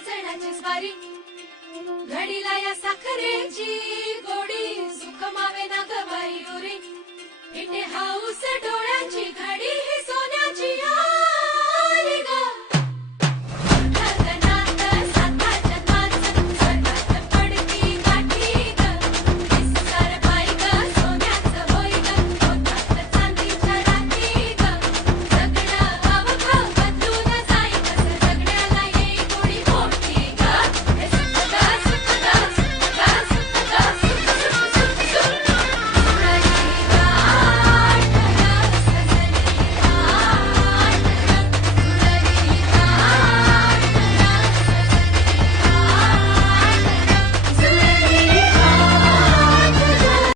सजणाची स्वारी घडीला या साखरेची गोडी सुख मावे ना गवायुरी इथे हाऊस डोळ्यांची